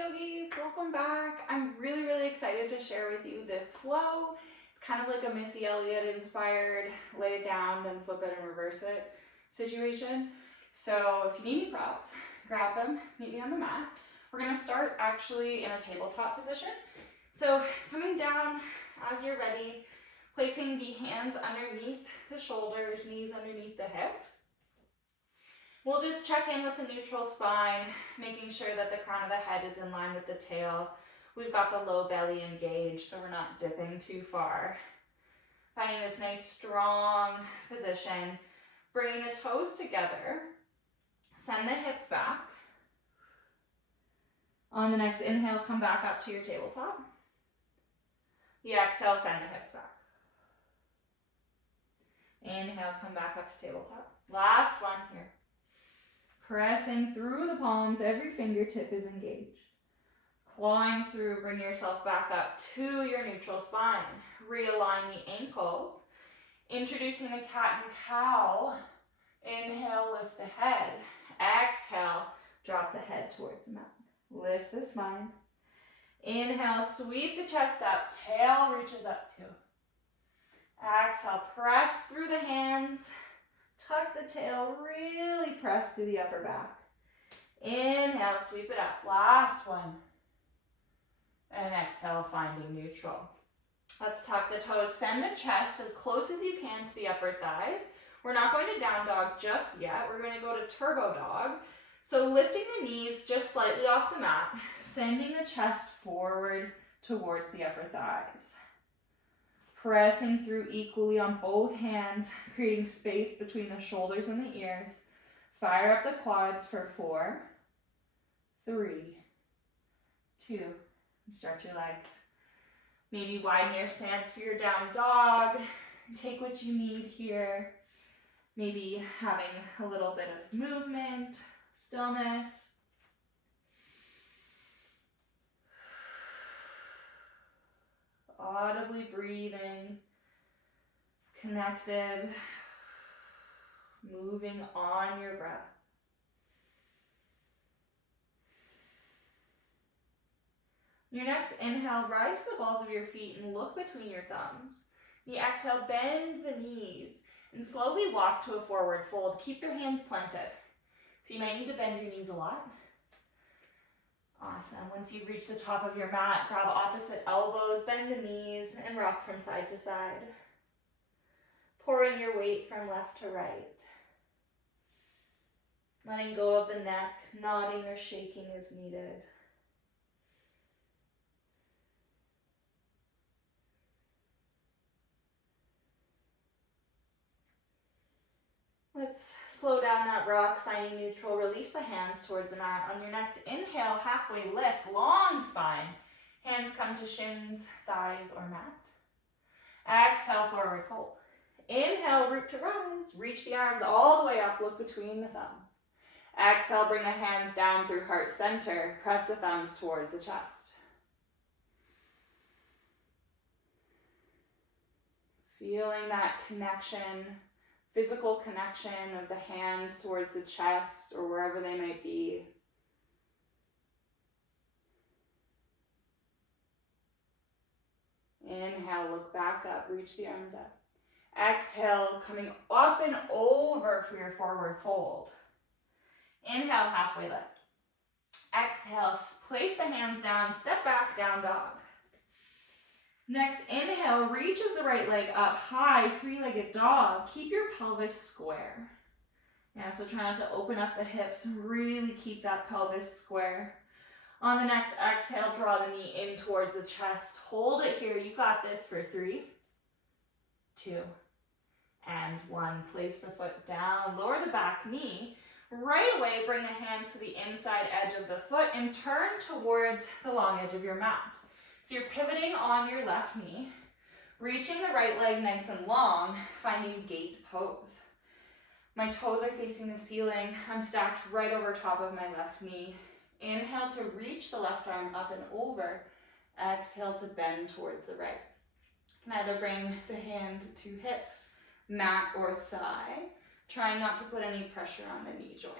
yogis, welcome back. I'm really excited to share with you this flow. It's kind of like a Missy Elliott inspired lay it down then flip it and reverse it situation. So if you need any props, grab them, meet me on the mat. We're going to start actually in a tabletop position. So coming down as you're ready, placing the hands underneath the shoulders, knees underneath the hips. We'll just check in with the neutral spine, making sure that the crown of the head is in line with the tail. We've got the low belly engaged, so we're not dipping too far. Finding this nice strong position. Bringing the toes together. Send the hips back. On the next inhale, come back up to your tabletop. The exhale, send the hips back. Inhale, come back up to tabletop. Last one here. Pressing through the palms, every fingertip is engaged. Clawing through, bring yourself back up to your neutral spine. Realign the ankles. Introducing the cat and cow. Inhale, lift the head. Exhale, drop the head towards the mat. Lift the spine. Inhale, sweep the chest up. Tail reaches up too. Exhale, press through the hands. Tuck the tail, really press through the upper back. Inhale, sweep it up. Last one. And exhale, finding neutral. Let's tuck the toes. Send the chest as close as you can to the upper thighs. We're not going to down dog just yet. We're going to go to turbo dog. So lifting the knees just slightly off the mat, sending the chest forward towards the upper thighs. Pressing through equally on both hands, creating space between the shoulders and the ears. Fire up the quads for 4, 3, 2, and stretch your legs. Maybe widen your stance for your down dog. Take what you need here. Maybe having a little bit of movement, stillness. Audibly breathing, connected, moving on your breath. Your next inhale, rise to the balls of your feet and look between your thumbs. The exhale, bend the knees and slowly walk to a forward fold. Keep your hands planted. So you might need to bend your knees a lot. Awesome. Once you've reached the top of your mat, grab opposite elbows, bend the knees, and rock from side to side. Pouring your weight from left to right. Letting go of the neck, nodding or shaking as needed. Let's slow down that rock, finding neutral. Release the hands towards the mat. On your next inhale, halfway lift, long spine. Hands come to shins, thighs, or mat. Exhale, forward fold. Inhale, root to rise. Reach the arms all the way up, look between the thumbs. Exhale, bring the hands down through heart center. Press the thumbs towards the chest. Feeling that connection, physical connection of the hands towards the chest or wherever they might be. Inhale, look back up, reach the arms up. Exhale, coming up and over for your forward fold. Inhale, halfway lift. Exhale, place the hands down, step back, down dog. Next inhale, reaches the right leg up high, three-legged dog. Keep your pelvis square. Yeah, so try not to open up the hips, really keep that pelvis square. On the next exhale, draw the knee in towards the chest. Hold it here, you got this for 3, 2, and 1. Place the foot down, lower the back knee. Right away, bring the hands to the inside edge of the foot and turn towards the long edge of your mat. So you're pivoting on your left knee, reaching the right leg nice and long, finding gate pose. My toes are facing the ceiling. I'm stacked right over top of my left knee. Inhale to reach the left arm up and over. Exhale to bend towards the right. You can either bring the hand to hip, mat, or thigh. Trying not to put any pressure on the knee joint.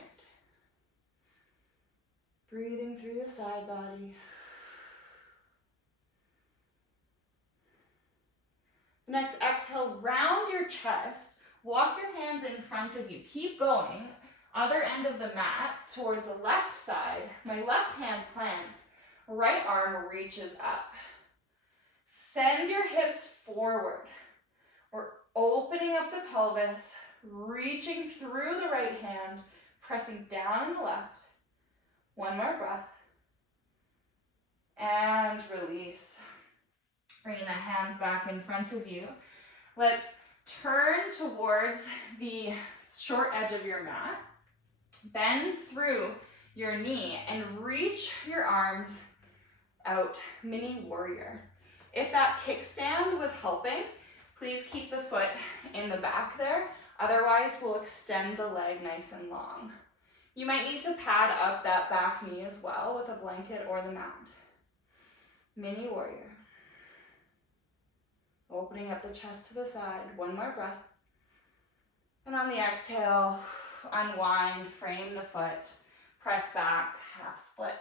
Breathing through the side body. Next, exhale, round your chest. Walk your hands in front of you. Keep going. Other end of the mat towards the left side. My left hand plants. Right arm reaches up. Send your hips forward. We're opening up the pelvis, reaching through the right hand, pressing down in the left. One more breath. And release. Bringing the hands back in front of you. Let's turn towards the short edge of your mat. Bend through your knee and reach your arms out, mini warrior. If that kickstand was helping, please keep the foot in the back there. Otherwise, we'll extend the leg nice and long. You might need to pad up that back knee as well with a blanket or the mat. Mini warrior. Opening up the chest to the side. One more breath. And on the exhale, unwind, frame the foot, press back, half split.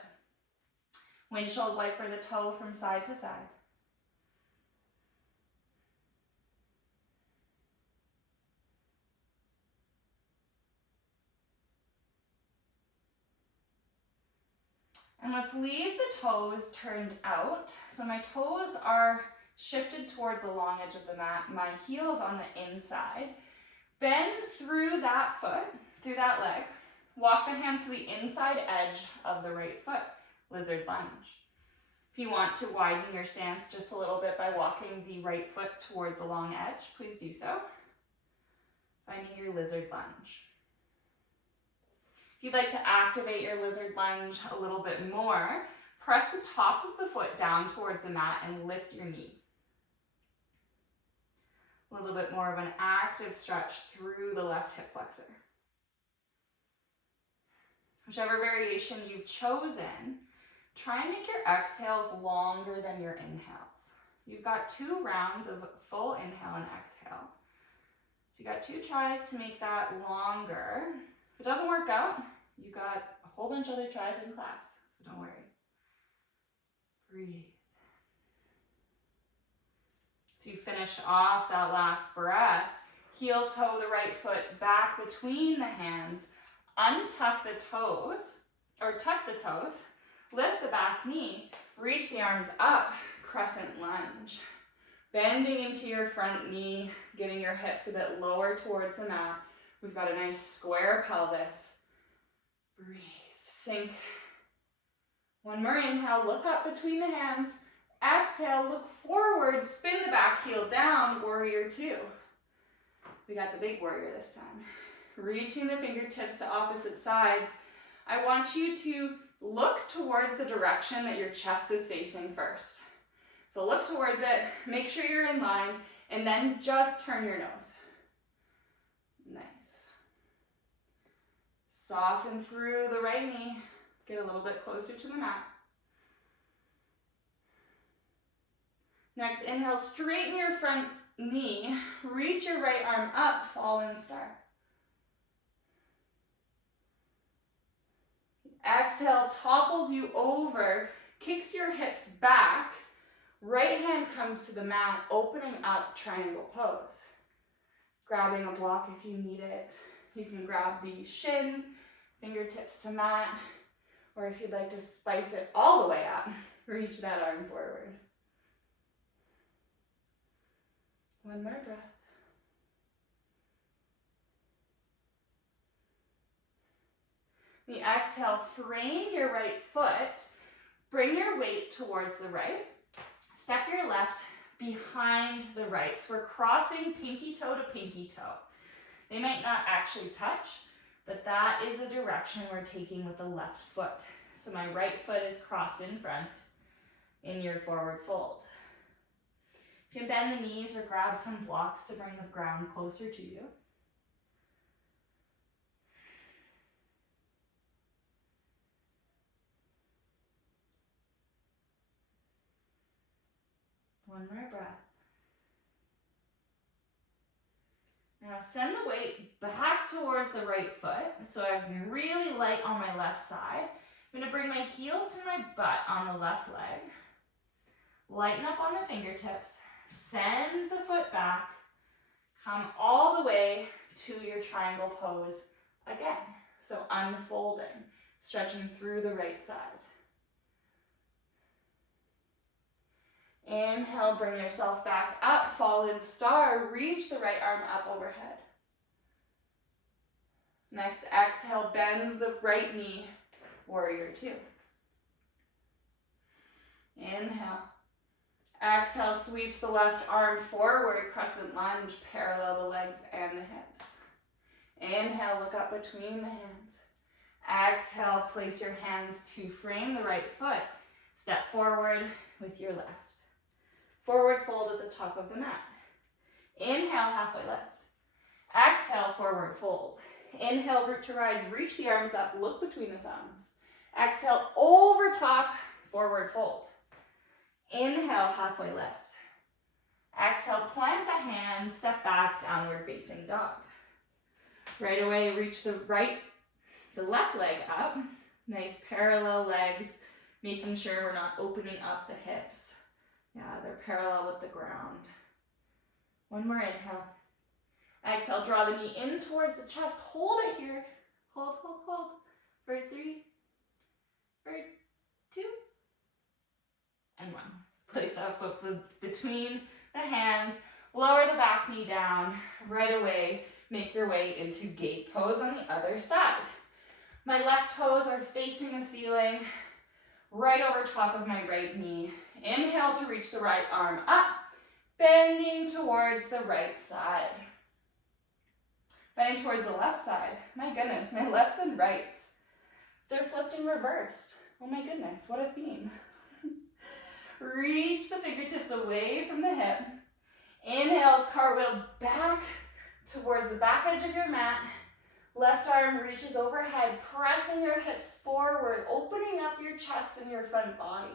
Windshield wiper the toe from side to side. And let's leave the toes turned out. So my toes are shifted towards the long edge of the mat. My heel's on the inside. Bend through that foot, through that leg. Walk the hands to the inside edge of the right foot. Lizard lunge. If you want to widen your stance just a little bit by walking the right foot towards the long edge, please do so. Finding your lizard lunge. If you'd like to activate your lizard lunge a little bit more, press the top of the foot down towards the mat and lift your knee. A little bit more of an active stretch through the left hip flexor. Whichever variation you've chosen, try and make your exhales longer than your inhales. You've got 2 rounds of full inhale and exhale. So you got 2 tries to make that longer. If it doesn't work out, you got a whole bunch of other tries in class, so don't worry. Breathe. So you finish off that last breath, heel toe the right foot back between the hands, untuck the toes, or tuck the toes, lift the back knee, reach the arms up, crescent lunge. Bending into your front knee, getting your hips a bit lower towards the mat. We've got a nice square pelvis. Breathe, sink. One more inhale, look up between the hands. Exhale, look forward, spin the back heel down, warrior 2. We got the big warrior this time. Reaching the fingertips to opposite sides. I want you to look towards the direction that your chest is facing first. So look towards it, make sure you're in line, and then just turn your nose. Nice. Soften through the right knee. Get a little bit closer to the mat. Next, inhale, straighten your front knee. Reach your right arm up, fallen star. Exhale, topples you over, kicks your hips back. Right hand comes to the mat, opening up triangle pose. Grabbing a block if you need it. You can grab the shin, fingertips to mat, or if you'd like to spice it all the way up, reach that arm forward. One more breath. The exhale, frame your right foot, bring your weight towards the right, step your left behind the right. So we're crossing pinky toe to pinky toe. They might not actually touch, but that is the direction we're taking with the left foot. So my right foot is crossed in front in your forward fold. You can bend the knees or grab some blocks to bring the ground closer to you. One more breath. Now send the weight back towards the right foot. So I'm really light on my left side. I'm going to bring my heel to my butt on the left leg. Lighten up on the fingertips. Send the foot back. Come all the way to your triangle pose again. So unfolding, stretching through the right side. Inhale, bring yourself back up, fallen star, reach the right arm up overhead. Next exhale, bends the right knee, warrior two. Inhale. Exhale, sweeps the left arm forward, crescent lunge, parallel the legs and the hips. Inhale, look up between the hands. Exhale, place your hands to frame the right foot. Step forward with your left. Forward fold at the top of the mat. Inhale, halfway lift. Exhale, forward fold. Inhale, root to rise, reach the arms up, look between the thumbs. Exhale, over top, forward fold. Inhale, halfway lift. Exhale, plant the hands, step back, downward facing dog. Right away, reach the left leg up. Nice parallel legs, making sure we're not opening up the hips. Yeah, they're parallel with the ground. One more inhale. Exhale, draw the knee in towards the chest. Hold it here. Hold, hold, hold. For 3, for 2, and 1. Place that foot between the hands. Lower the back knee down. Right away, make your way into gate pose on the other side. My left toes are facing the ceiling, right over top of my right knee. Inhale to reach the right arm up, bending towards the right side. Bending towards the left side. My goodness, my lefts and rights. They're flipped and reversed. Oh my goodness, what a theme. Reach the fingertips away from the hip. Inhale, cartwheel back towards the back edge of your mat. Left arm reaches overhead, pressing your hips forward, opening up your chest and your front body.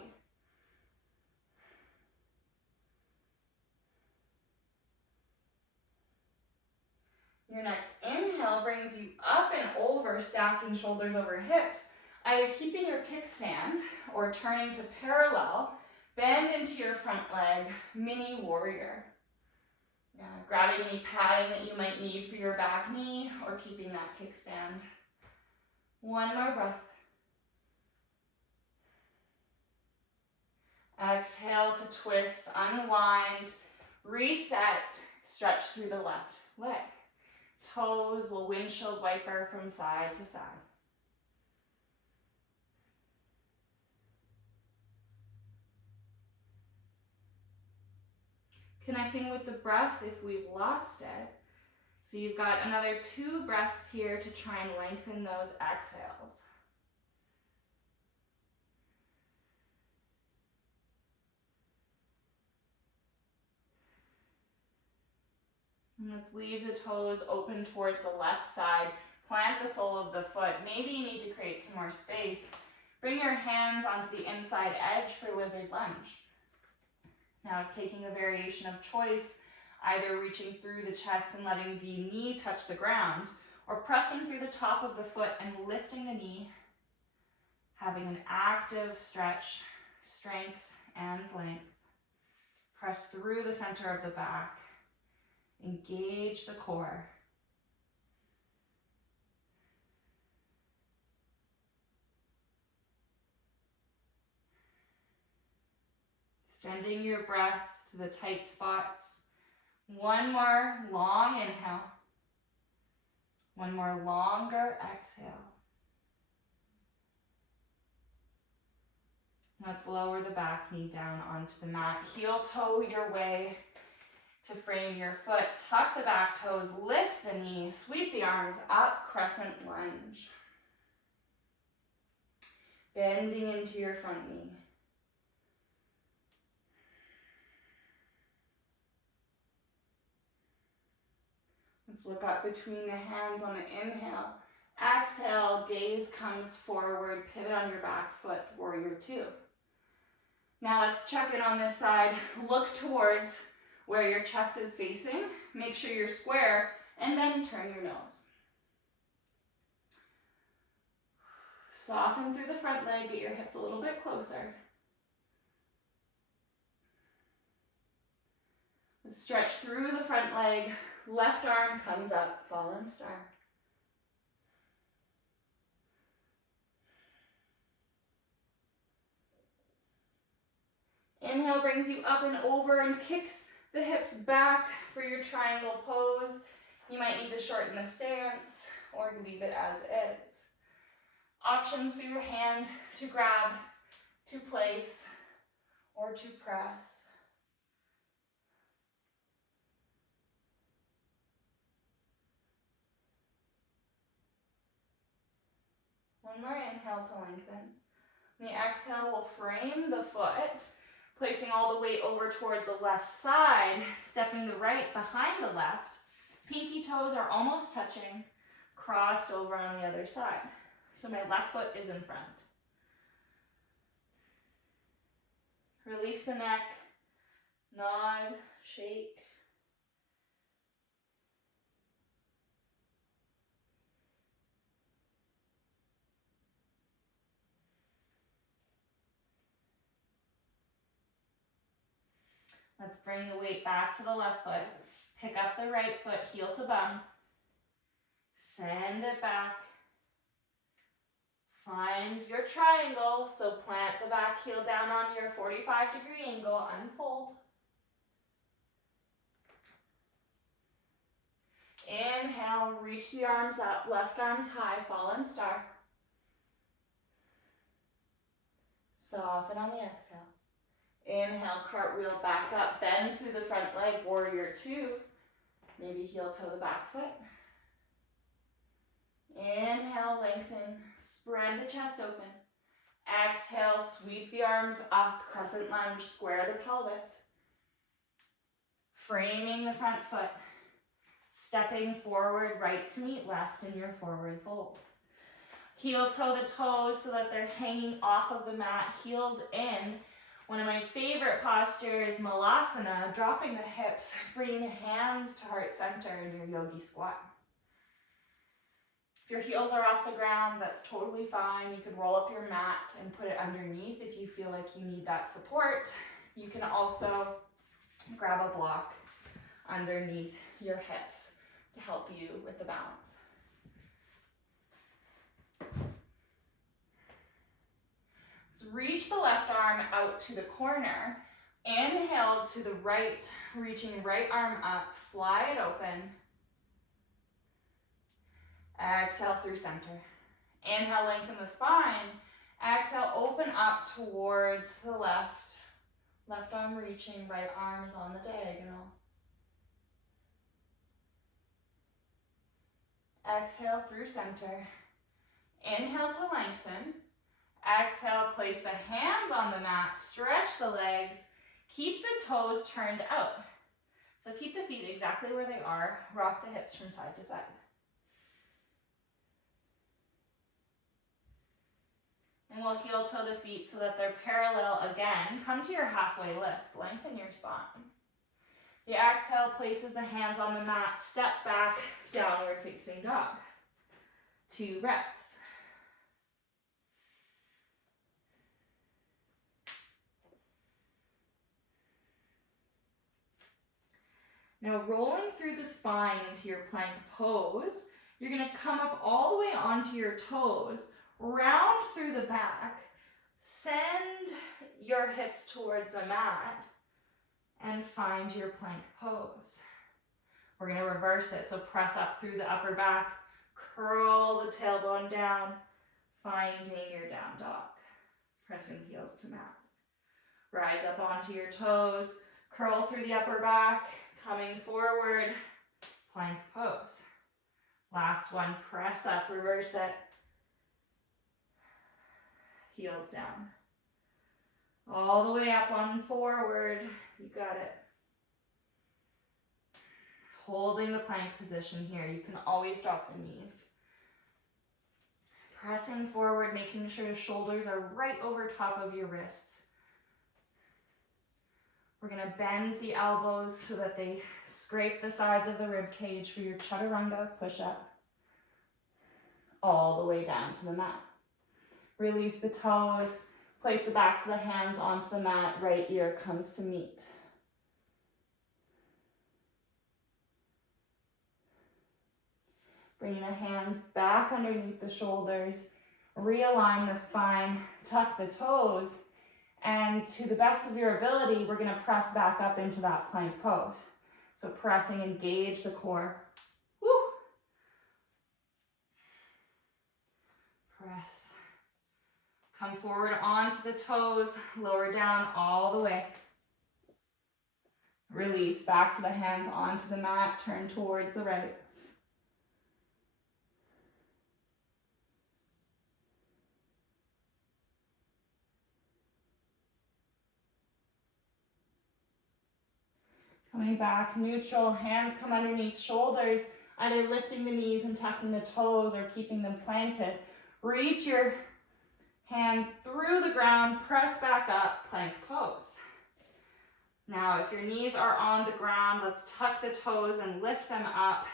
Your next inhale brings you up and over, stacking shoulders over hips, either keeping your kickstand or turning to parallel. Bend into your front leg, mini warrior. Yeah, grabbing any padding that you might need for your back knee or keeping that kickstand. One more breath. Exhale to twist, unwind, reset, stretch through the left leg. Toes will windshield wiper from side to side. Connecting with the breath if we've lost it. So you've got another 2 breaths here to try and lengthen those exhales. And let's leave the toes open towards the left side. Plant the sole of the foot. Maybe you need to create some more space. Bring your hands onto the inside edge for lizard lunge. Now taking a variation of choice, either reaching through the chest and letting the knee touch the ground, or pressing through the top of the foot and lifting the knee, having an active stretch, strength and length. Press through the center of the back. Engage the core. Sending your breath to the tight spots. One more long inhale. One more longer exhale. Let's lower the back knee down onto the mat. Heel toe your way to frame your foot. Tuck the back toes, lift the knee, sweep the arms up, crescent lunge. Bending into your front knee. Let's look up between the hands on the inhale. Exhale, gaze comes forward, pivot on your back foot, warrior two. Now let's check in on this side. Look towards where your chest is facing. Make sure you're square, and then turn your nose. Soften through the front leg, get your hips a little bit closer. Let's stretch through the front leg. Left arm comes up, fallen star. Inhale brings you up and over and kicks the hips back for your triangle pose. You might need to shorten the stance or leave it as is. Options for your hand to grab, to place, or to press. One more inhale to lengthen. The exhale will frame the foot, placing all the weight over towards the left side, stepping the right behind the left. Pinky toes are almost touching, crossed over on the other side. So my left foot is in front. Release the neck, nod, shake. Let's bring the weight back to the left foot. Pick up the right foot, heel to bum. Send it back. Find your triangle, so plant the back heel down on your 45-degree angle, unfold. Inhale, reach the arms up, left arm's high, fallen star. Soften on the exhale. Inhale, cartwheel back up, bend through the front leg, warrior two. Maybe heel toe the back foot. Inhale, lengthen, spread the chest open. Exhale, sweep the arms up, crescent lunge, square the pelvis. Framing the front foot. Stepping forward, right to meet left in your forward fold. Heel toe the toes so that they're hanging off of the mat, heels in. One of my favorite postures, Malasana, dropping the hips, bringing the hands to heart center in your yogi squat. If your heels are off the ground, that's totally fine. You can roll up your mat and put it underneath if you feel like you need that support. You can also grab a block underneath your hips to help you with the balance. Let's reach the left arm out to the corner. Inhale to the right, reaching right arm up, fly it open. Exhale through center. Inhale, lengthen the spine. Exhale, open up towards the left. Left arm reaching, right arm is on the diagonal. Exhale through center. Inhale to lengthen. Exhale, place the hands on the mat, stretch the legs, keep the toes turned out. So keep the feet exactly where they are, rock the hips from side to side. And we'll heel toe the feet so that they're parallel again. Come to your halfway lift, lengthen your spine. The exhale places the hands on the mat, step back, downward facing dog. 2 breaths. Now rolling through the spine into your plank pose, you're going to come up all the way onto your toes, round through the back, send your hips towards the mat, and find your plank pose. We're going to reverse it, so press up through the upper back, curl the tailbone down, finding your down dog, pressing heels to mat. Rise up onto your toes, curl through the upper back, coming forward, plank pose. Last one, press up, reverse it. Heels down. All the way up on forward, you got it. Holding the plank position here, you can always drop the knees. Pressing forward, making sure your shoulders are right over top of your wrists. We're going to bend the elbows so that they scrape the sides of the rib cage for your chaturanga push-up. All the way down to the mat. Release the toes. Place the backs of the hands onto the mat. Right ear comes to meet. Bring the hands back underneath the shoulders. Realign the spine. Tuck the toes. And to the best of your ability, we're going to press back up into that plank pose. So pressing, engage the core. Woo. Press. Come forward onto the toes, lower down all the way. Release, backs of the hands onto the mat, turn towards the right. Coming back, neutral, hands come underneath shoulders, either lifting the knees and tucking the toes or keeping them planted. Reach your hands through the ground, press back up, plank pose. Now, if your knees are on the ground, let's tuck the toes and lift them up.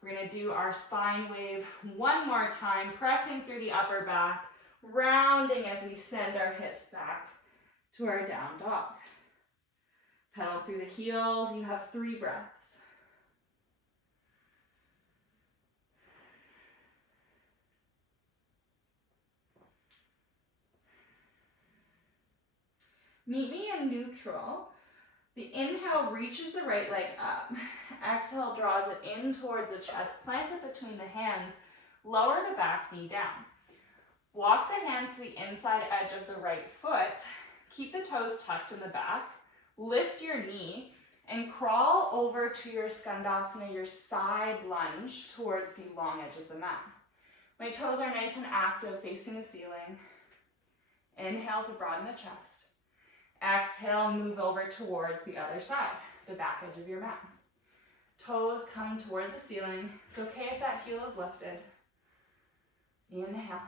We're going to do our spine wave one more time, pressing through the upper back, rounding as we send our hips back to our down dog. Pedal through the heels, you have 3 breaths. Meet me in neutral. The inhale reaches the right leg up. Exhale draws it in towards the chest. Plant it between the hands. Lower the back knee down. Walk the hands to the inside edge of the right foot. Keep the toes tucked in the back. Lift your knee and crawl over to your skandasana, your side lunge towards the long edge of the mat. My toes are nice and active, facing the ceiling. Inhale to broaden the chest. Exhale, move over towards the other side, the back edge of your mat. Toes come towards the ceiling. It's okay if that heel is lifted. Inhale.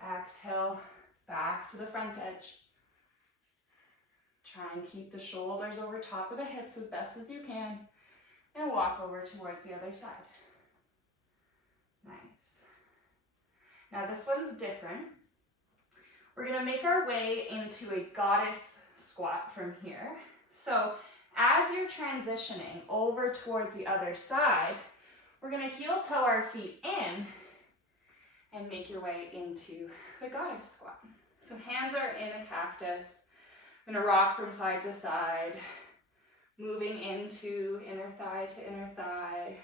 Exhale, back to the front edge. Try and keep the shoulders over top of the hips as best as you can. And walk over towards the other side. Nice. Now this one's different. We're going to make our way into a goddess squat from here. So as you're transitioning over towards the other side, we're going to heel toe our feet in and make your way into the goddess squat. So hands are in a cactus. I'm going to rock from side to side, moving into inner thigh to inner thigh,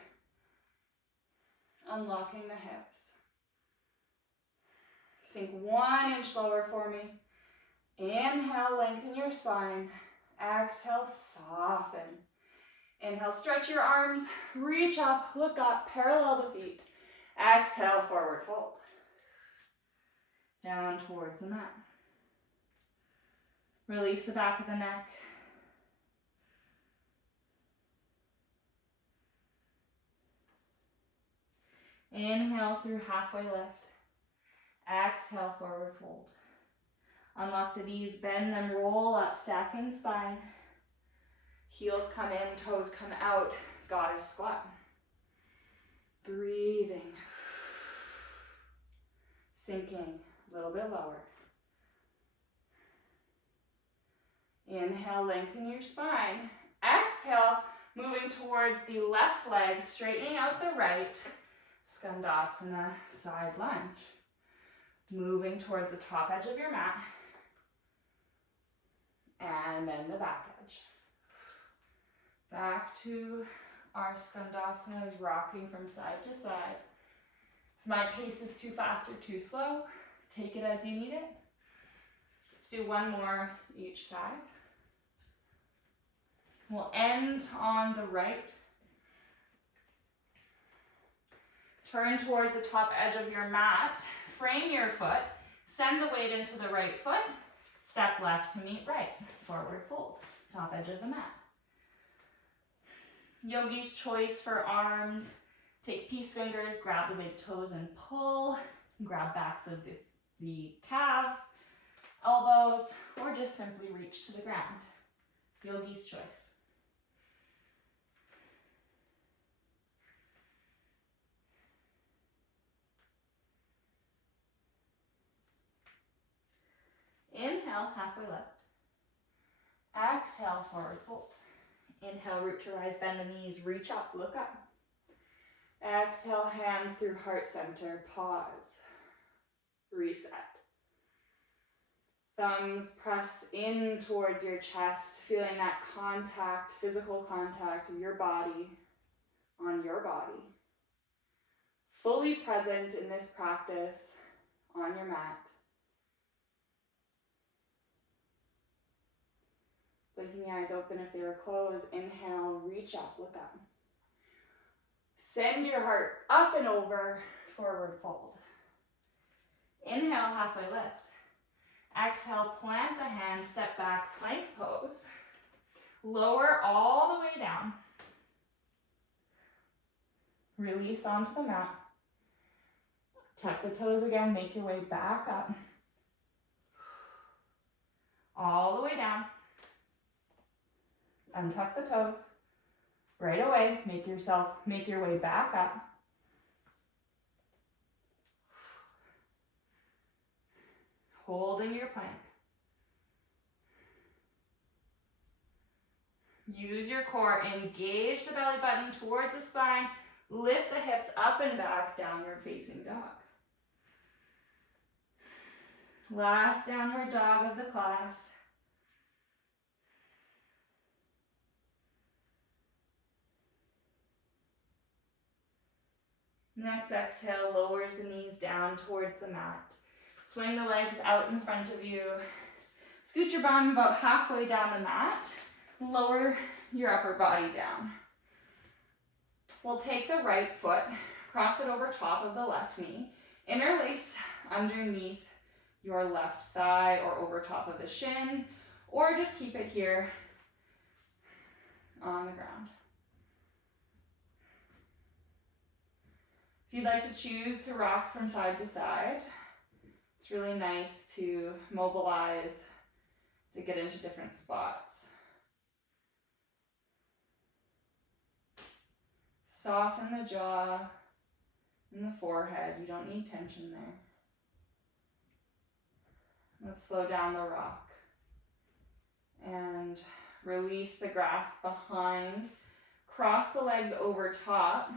unlocking the hips. Sink 1 inch lower for me. Inhale, lengthen your spine. Exhale, soften. Inhale, stretch your arms, reach up, look up, parallel the feet. Exhale, forward fold. Down towards the mat. Release the back of the neck. Inhale through halfway lift. Exhale, forward fold. Unlock the knees, bend them, roll up, stacking spine. Heels come in, toes come out, goddess squat. Breathing. Sinking a little bit lower. Inhale, lengthen your spine. Exhale, moving towards the left leg, straightening out the right. Skandasana, side lunge. Moving towards the top edge of your mat. And then the back edge. Back to our Skandasanas, rocking from side to side. If my pace is too fast or too slow, take it as you need it. Let's do one more each side. We'll end on the right. Turn towards the top edge of your mat. Frame your foot. Send the weight into the right foot. Step left to meet right. Forward fold. Top edge of the mat. Yogi's choice for arms. Take peace fingers, grab the big toes and pull. Grab backs of the calves, elbows, or just simply reach to the ground. Yogi's choice. Inhale, halfway left. Exhale, forward fold. Inhale, root to rise, bend the knees, reach up, look up. Exhale, hands through heart center, pause. Reset. Thumbs press in towards your chest, feeling that contact, physical contact of your body on your body. Fully present in this practice on your mat. Blinking the eyes open if they were closed. Inhale, reach up, look up. Send your heart up and over, forward fold. Inhale, halfway lift. Exhale, plant the hands, step back, plank pose. Lower all the way down. Release onto the mat. Tuck the toes again, make your way back up. All the way down. Untuck the toes. Right away, make your way back up. Holding your plank. Use your core, engage the belly button towards the spine, lift the hips up and back, downward facing dog. Last downward dog of the class. Next exhale, lowers the knees down towards the mat. Swing the legs out in front of you. Scoot your bum about halfway down the mat. Lower your upper body down. We'll take the right foot, cross it over top of the left knee, interlace underneath your left thigh or over top of the shin, or just keep it here on the ground. If you'd like to choose to rock from side to side, it's really nice to mobilize to get into different spots. Soften the jaw and the forehead. You don't need tension there. Let's slow down the rock. And release the grasp behind. Cross the legs over top.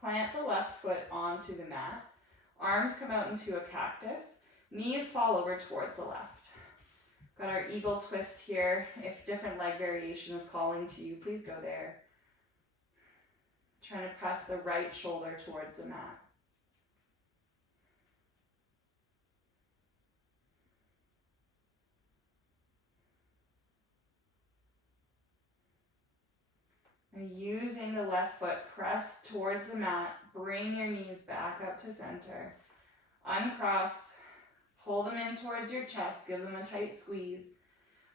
Plant the left foot onto the mat. Arms come out into a cactus. Knees fall over towards the left. Got our eagle twist here. If different leg variation is calling to you, please go there. Trying to press the right shoulder towards the mat. And using the left foot, press towards the mat. Bring your knees back up to center. Uncross. Pull them in towards your chest. Give them a tight squeeze.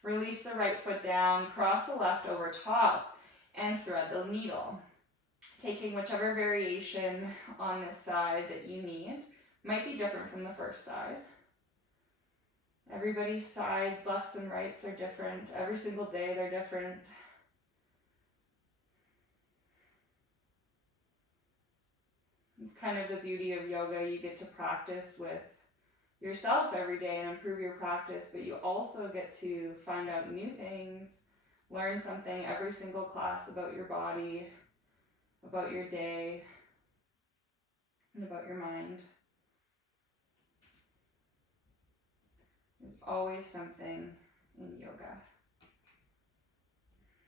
Release the right foot down. Cross the left over top and thread the needle. Taking whichever variation on this side that you need. Might be different from the first side. Everybody's sides, lefts and rights, are different. Every single day they're different. It's kind of the beauty of yoga. You get to practice with yourself every day and improve your practice, but you also get to find out new things, learn something every single class about your body, about your day, and about your mind. There's always something in yoga.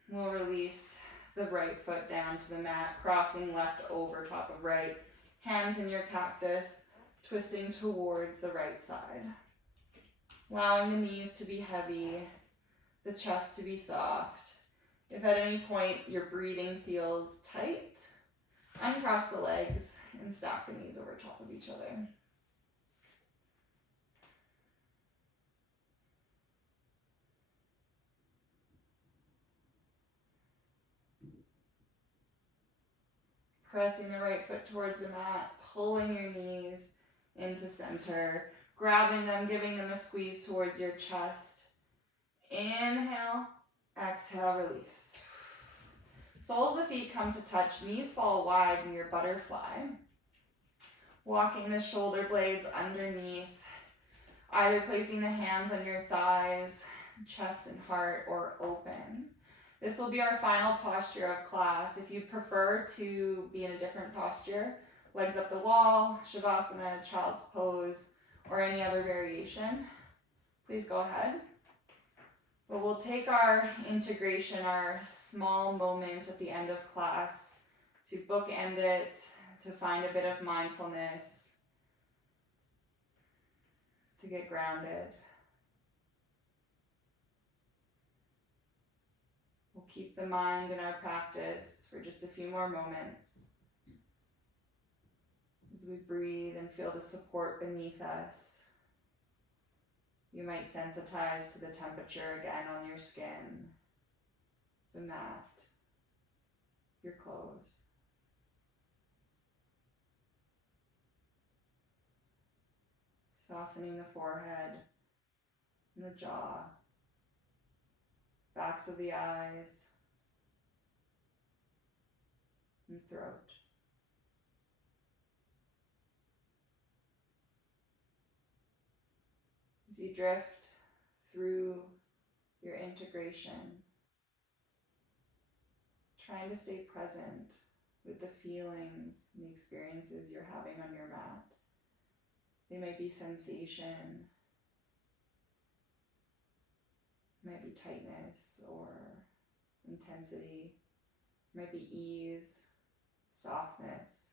We'll release the right foot down to the mat, crossing left over top of right. Hands in your cactus, twisting towards the right side. Allowing the knees to be heavy, the chest to be soft. If at any point your breathing feels tight, uncross the legs and stack the knees over top of each other. Pressing the right foot towards the mat, pulling your knees into center, grabbing them, giving them a squeeze towards your chest. Inhale, exhale, release. Soles of the feet come to touch, knees fall wide in your butterfly. Walking the shoulder blades underneath, either placing the hands on your thighs, chest and heart, or open. This will be our final posture of class. If you prefer to be in a different posture, legs up the wall, Shavasana, child's pose, or any other variation, please go ahead. But we'll take our integration, our small moment at the end of class, to bookend it, to find a bit of mindfulness, to get grounded. We'll keep the mind in our practice for just a few more moments as we breathe and feel the support beneath us. You might sensitize to the temperature again on your skin, the mat, your clothes. Softening the forehead and the jaw, backs of the eyes and throat. As you drift through your integration, trying to stay present with the feelings and the experiences you're having on your mat. They might be sensation, might be tightness or intensity, might be ease, softness.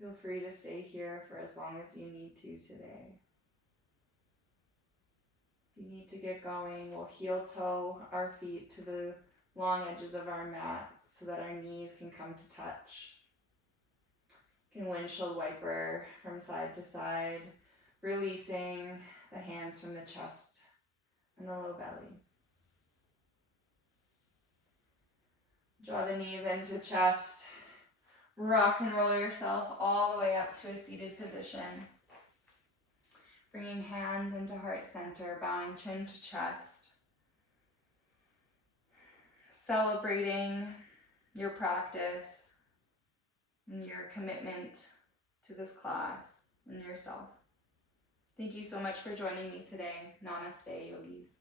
Feel free to stay here for as long as you need to today. If you need to get going, we'll heel toe our feet to the long edges of our mat so that our knees can come to touch. You can windshield wiper from side to side, releasing the hands from the chest and the low belly. Draw the knees into chest. Rock and roll yourself all the way up to a seated position. Bringing hands into heart center, bowing chin to chest. Celebrating your practice and your commitment to this class and yourself. Thank you so much for joining me today. Namaste, yogis.